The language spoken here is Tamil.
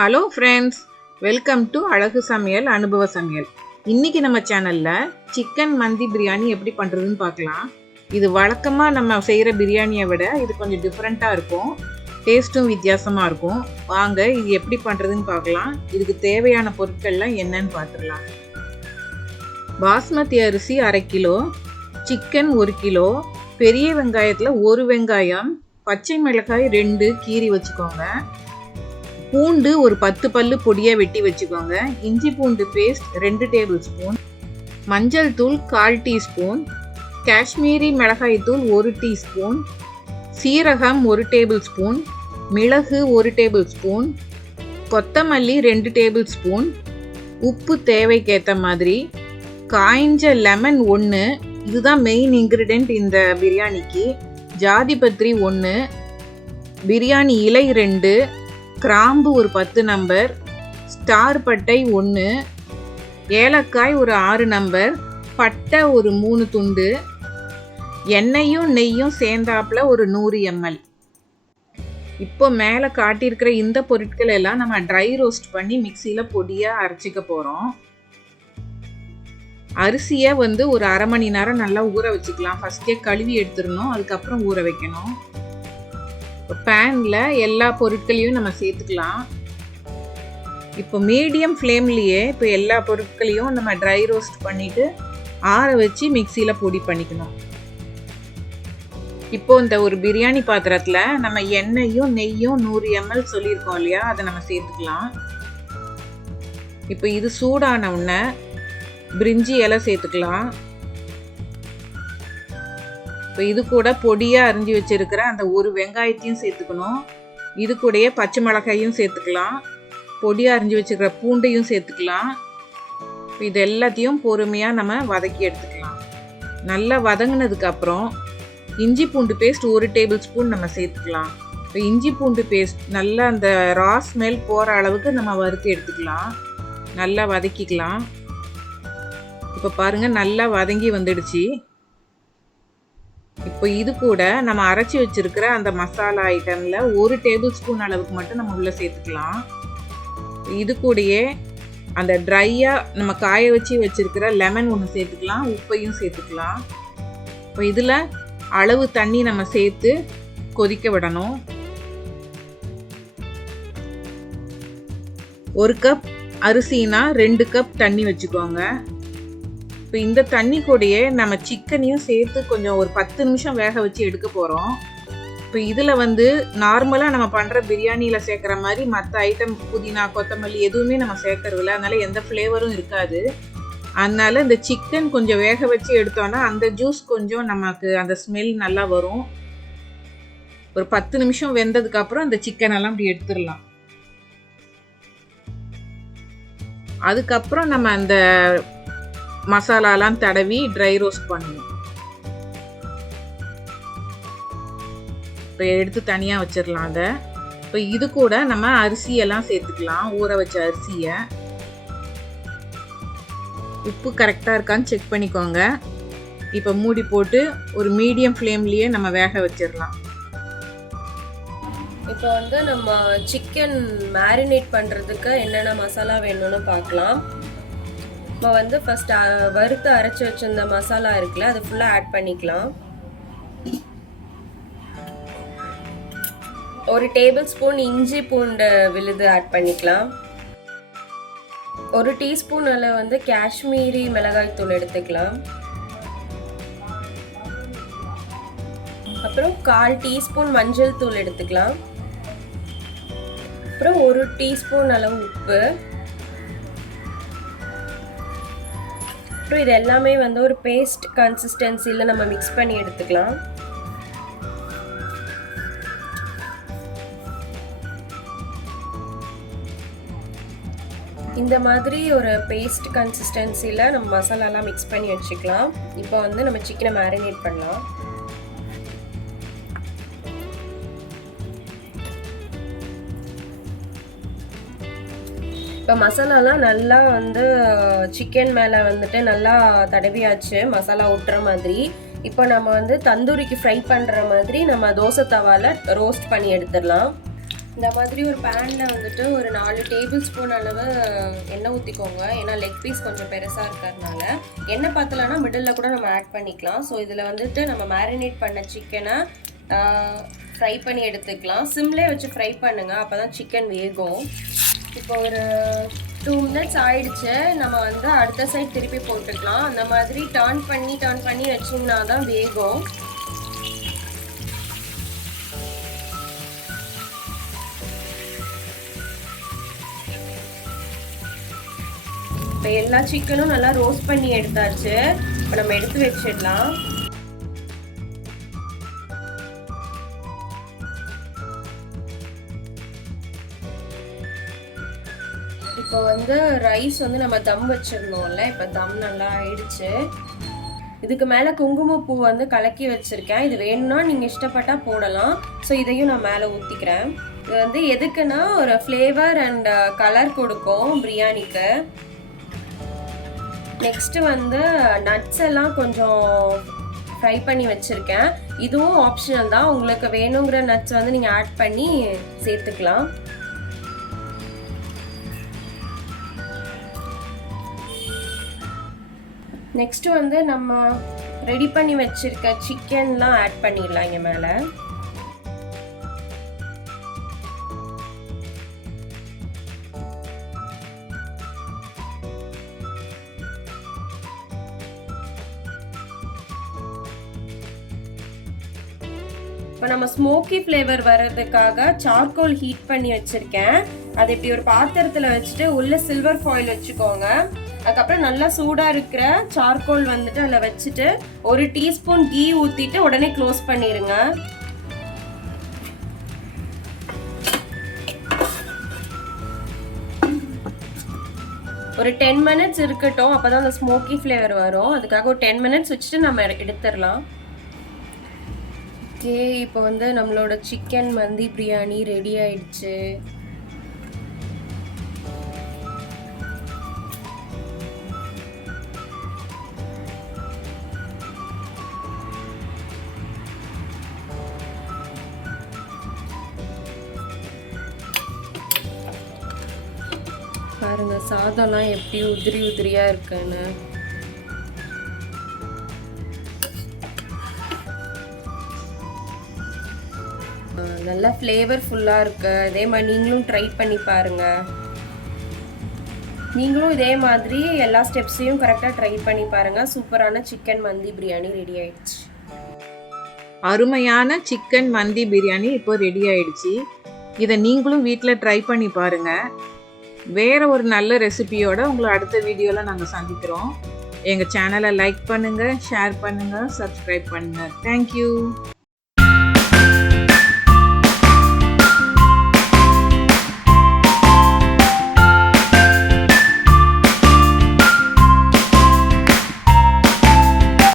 ஹலோ ஃப்ரெண்ட்ஸ், வெல்கம் டு அழகு சமையல் அனுபவ சமையல். இன்றைக்கி நம்ம சேனலில் சிக்கன் மந்தி பிரியாணி எப்படி பண்ணுறதுன்னு பார்க்கலாம். இது வழக்கமாக நம்ம செய்கிற பிரியாணியை விட இது கொஞ்சம் டிஃப்ரெண்ட்டாக இருக்கும், டேஸ்ட்டும் வித்தியாசமாக இருக்கும். வாங்க இது எப்படி பண்ணுறதுன்னு பார்க்கலாம். இதுக்கு தேவையான பொருட்கள்லாம் என்னன்னு பார்த்துடலாம். பாஸ்மதி அரிசி 1/2 கிலோ, சிக்கன் 1 கிலோ, பெரிய வெங்காயத்தில் 1 வெங்காயம், பச்சை மிளகாய் 2 கீறி வச்சுக்கோங்க, பூண்டு ஒரு 10 பல்லு பொடியாக வெட்டி வச்சுக்கோங்க, இஞ்சி பூண்டு பேஸ்ட் 2 டேபிள் ஸ்பூன், மஞ்சள் தூள் 1/4 டீஸ்பூன், காஷ்மீரி மிளகாய் தூள் 1 டீஸ்பூன், சீரகம் 1 டேபிள் ஸ்பூன், மிளகு 1 டேபிள் ஸ்பூன், கொத்தமல்லி 2 டேபிள் ஸ்பூன், உப்பு தேவைக்கேற்ற மாதிரி, காய்ஞ்ச லெமன் 1, இதுதான் மெயின் இன்க்ரீடியன்ட் இந்த பிரியாணிக்கு, ஜாதிபத்ரி 1, பிரியாணி இலை 2, கிராம்பு ஒரு 10 நம்பர், ஸ்டார் பட்டை 1, ஏலக்காய் ஒரு 6 நம்பர், பட்டை ஒரு 3 துண்டு, எண்ணெயும் நெய்யும் சேர்ந்தாப்புல ஒரு 100 ml. இப்போ மேலே காட்டியிருக்கிற இந்த பொருட்கள் எல்லாம் நம்ம ட்ரை ரோஸ்ட் பண்ணி மிக்சியில் பொடியாக அரைச்சிக்க போகிறோம். அரிசியை ஒரு 1/2 மணி நேரம் நல்லா ஊற வச்சுக்கலாம். ஃபஸ்ட்டே கழுவி எடுத்துடணும், அதுக்கப்புறம் ஊற வைக்கணும். பேனில் எல்லா பொருட்களையும் நம்ம சேர்த்துக்கலாம். இப்போ மீடியம் ஃப்ளேம்லேயே இப்போ எல்லா பொருட்களையும் நம்ம ட்ரை ரோஸ்ட் பண்ணிவிட்டு ஆற வச்சு மிக்சியில் பொடி பண்ணிக்கணும். இப்போ இந்த ஒரு பிரியாணி பாத்திரத்தில் நம்ம எண்ணெயும் நெய்யும் 100 ml சொல்லியிருக்கோம் இல்லையா, அதை நம்ம சேர்த்துக்கலாம். இப்போ இது சூடான உடனே பிரிஞ்சி இலை சேர்த்துக்கலாம். இப்போ இது கூட பொடியாக அரிஞ்சு வச்சுருக்கிற அந்த ஒரு வெங்காயத்தையும் சேர்த்துக்கணும். இது கூடயே பச்சை மிளகாயும் சேர்த்துக்கலாம், பொடியாக அரிஞ்சு வச்சுருக்கிற பூண்டையும் சேர்த்துக்கலாம். இப்போ இது எல்லாத்தையும் பொறுமையாக நம்ம வதக்கி எடுத்துக்கலாம். நல்லா வதங்கினதுக்கப்புறம் இஞ்சி பூண்டு பேஸ்ட் 1 டேபிள் ஸ்பூன் நம்ம சேர்த்துக்கலாம். இப்போ இஞ்சி பூண்டு பேஸ்ட் நல்லா அந்த ரா ஸ்மெல் போகிற அளவுக்கு நம்ம வறுத்து எடுத்துக்கலாம். நல்லா வதக்கிக்கலாம். இப்போ பாருங்கள், நல்லா வதங்கி வந்துடுச்சு. இப்போ இது கூட நம்ம அரைச்சி வச்சுருக்கிற அந்த மசாலா ஐட்டமில் 1 டேபிள் ஸ்பூன் அளவுக்கு மட்டும் நம்ம உள்ளே சேர்த்துக்கலாம். இது கூடயே அந்த ட்ரையாக நம்ம காய வச்சு வச்சுருக்கிற லெமன் 1 சேர்த்துக்கலாம், உப்பையும் சேர்த்துக்கலாம். இப்போ இதில் அளவு தண்ணி நம்ம சேர்த்து கொதிக்க விடணும். 1 கப் அரிசினா 2 கப் தண்ணி வச்சுக்கோங்க. இப்போ இந்த தண்ணி கூடயே நம்ம சிக்கனையும் சேர்த்து கொஞ்சம் ஒரு 10 நிமிஷம் வேக வச்சு எடுக்க போகிறோம். இப்போ இதில் நார்மலாக நம்ம பண்ணுற பிரியாணியில் சேர்க்குற மாதிரி மற்ற ஐட்டம் புதினா கொத்தமல்லி எதுவுமே நம்ம சேர்க்கறதில்ல, அதனால் எந்த ஃப்ளேவரும் இருக்காது. அதனால் இந்த சிக்கன் கொஞ்சம் வேக வச்சு எடுத்தோன்னா அந்த ஜூஸ் கொஞ்சம் நமக்கு அந்த ஸ்மெல் நல்லா வரும். ஒரு 10 நிமிஷம் வெந்ததுக்கப்புறம் அந்த சிக்கனெல்லாம் அப்படி எடுத்துடலாம். அதுக்கப்புறம் நம்ம அந்த மசாலாலாம் தடவி ட்ரை ரோஸ்ட் பண்ணணும். இப்போ எடுத்து தனியாக வச்சிடலாம் அதை. இப்போ இது கூட நம்ம அரிசியெல்லாம் சேர்த்துக்கலாம், ஊற வச்ச அரிசியை. உப்பு கரெக்டாக இருக்கான்னு செக் பண்ணிக்கோங்க. இப்போ மூடி போட்டு ஒரு மீடியம் ஃப்ளேம்லேயே நம்ம வேக வச்சிடலாம். இப்போ நம்ம சிக்கன் மேரினேட் பண்ணுறதுக்கு என்னென்ன மசாலா வேணும்னு பார்க்கலாம். இப்போ ஃபஸ்ட் வறுத்து அரைச்சி வச்சிருந்த மசாலா இருக்குல்ல, அது ஃபுல்லாக ஆட் பண்ணிக்கலாம். 1 டேபிள் ஸ்பூன் இஞ்சி பூண்டு விழுது ஆட் பண்ணிக்கலாம். 1 டீஸ்பூன் அளவு காஷ்மீரி மிளகாய் தூள் எடுத்துக்கலாம். அப்புறம் 1/4 டீஸ்பூன் மஞ்சள் தூள் எடுத்துக்கலாம். அப்புறம் 1 டீஸ்பூன் அளவு உப்பு. அப்புறம் இது எல்லாமே ஒரு பேஸ்ட் கன்சிஸ்டன்சியில் நம்ம மிக்ஸ் பண்ணி எடுத்துக்கலாம். இந்த மாதிரி ஒரு பேஸ்ட் கன்சிஸ்டன்சியில் நம்ம மசாலாலாம் மிக்ஸ் பண்ணி வச்சுக்கலாம். இப்போ நம்ம சிக்கனை மேரினேட் பண்ணலாம். இப்போ மசாலாலாம் நல்லா சிக்கன் மேலே நல்லா தடவியாச்சு, மசாலா ஒட்டுற மாதிரி. இப்போ நம்ம தந்தூரிக்கு ஃப்ரை பண்ணுற மாதிரி நம்ம தோசை தவாவில் ரோஸ்ட் பண்ணி எடுத்துடலாம். இந்த மாதிரி ஒரு பேனில் வந்துட்டு ஒரு 4 டேபிள் ஸ்பூன் அளவு எண்ணெய் ஊற்றிக்கோங்க. ஏன்னா லெக் பீஸ் கொஞ்சம் பெருசாக இருக்கிறதுனால. எண்ணெய் பத்தலைன்னா மிடில் கூட நம்ம ஆட் பண்ணிக்கலாம். ஸோ இதில் வந்துட்டு நம்ம மேரினேட் பண்ண சிக்கனை ஃப்ரை பண்ணி எடுத்துக்கலாம். சிம்லே வச்சு ஃப்ரை பண்ணுங்கள், அப்போ தான் சிக்கன் வேகும். இப்போ ஒரு 2 மினிட்ஸ் ஆயிடுச்சு. நம்ம வந்து அடுத்த சைட் திருப்பி போட்டுக்கலாம். அந்த மாதிரி டர்ன் பண்ணி வச்சிங்கன்னா தான் வேகும். இப்போ எல்லா சிக்கனும் நல்லா ரோஸ்ட் பண்ணி எடுத்தாச்சு. இப்போ நம்ம எடுத்து வச்சிடலாம். இப்போ வந்து ரைஸ் வந்து நம்ம தம் வச்சிருந்தோம்ல, இப்போ தம் நல்லா ஆயிடுச்சு. இதுக்கு மேலே குங்குமப்பூ வந்து கலக்கி வச்சிருக்கேன். இது வேணும்னா நீங்கள் இஷ்டப்பட்டால் போடலாம். ஸோ இதையும் நான் மேலே ஊற்றிக்கிறேன். இது வந்து எதுக்குன்னா ஒரு ஃப்ளேவர் அண்ட் கலர் கொடுக்கும் பிரியாணிக்கு. நெக்ஸ்ட்டு வந்து நட்ஸ் எல்லாம் கொஞ்சம் ஃப்ரை பண்ணி வச்சுருக்கேன். இதுவும் ஆப்ஷனல் தான். உங்களுக்கு வேணுங்கிற நட்ஸ் வந்து நீங்கள் ஆட் பண்ணி சேர்த்துக்கலாம். நெக்ஸ்ட்டு வந்து நம்ம ரெடி பண்ணி வச்சுருக்க சிக்கன்லாம் ஆட் பண்ணிடலாம் இங்கே மேலே. இப்போ நம்ம ஸ்மோக்கி ஃப்ளேவர் வர்றதுக்காக சார்கோல் ஹீட் பண்ணி வச்சுருக்கேன். அதை இப்படி ஒரு பாத்திரத்தில் வச்சுட்டு உள்ளே சில்வர் ஃபாயில் வச்சுக்கோங்க. அதுக்கப்புறம் நல்லா சூடாக இருக்கிற சார்கோல் வந்துட்டு அதில் வச்சுட்டு 1 டீஸ்பூன் கீ ஊற்றிட்டு உடனே க்ளோஸ் பண்ணிடுங்க. ஒரு 10 மினிட்ஸ் இருக்கட்டும், அப்போ தான் அந்த ஸ்மோக்கி ஃப்ளேவர் வரும். அதுக்காக ஒரு 10 மினிட்ஸ் வச்சுட்டு நம்ம எடுத்துடலாம். ஓகே, இப்போ வந்து நம்மளோட சிக்கன் மந்தி பிரியாணி ரெடி ஆயிடுச்சு. பாருங்க சாதம்லாம் எப்படி உதிரி உதிரியா இருக்குன்னு. நல்லா ஃப்ளேவர்ஃபுல்லாக இருக்கு. இதே மாதிரி நீங்களும் ட்ரை பண்ணி பாருங்க. நீங்களும் இதே மாதிரி எல்லா ஸ்டெப்ஸையும் கரெக்டாக ட்ரை பண்ணி பாருங்க. சூப்பரான சிக்கன் மந்தி பிரியாணி ரெடி ஆயிடுச்சு. அருமையான சிக்கன் மந்தி பிரியாணி இப்போ ரெடி ஆயிடுச்சு. இதை நீங்களும் வீட்டில் ட்ரை பண்ணி பாருங்க. வேற ஒரு நல்ல ரெசிபியோட உங்களை அடுத்த வீடியோவில் நாங்கள் சந்திக்கிறோம். எங்கள் சேனலை லைக் பண்ணுங்கள், ஷேர் பண்ணுங்கள், சப்ஸ்கிரைப் பண்ணுங்கள். தேங்க்யூ.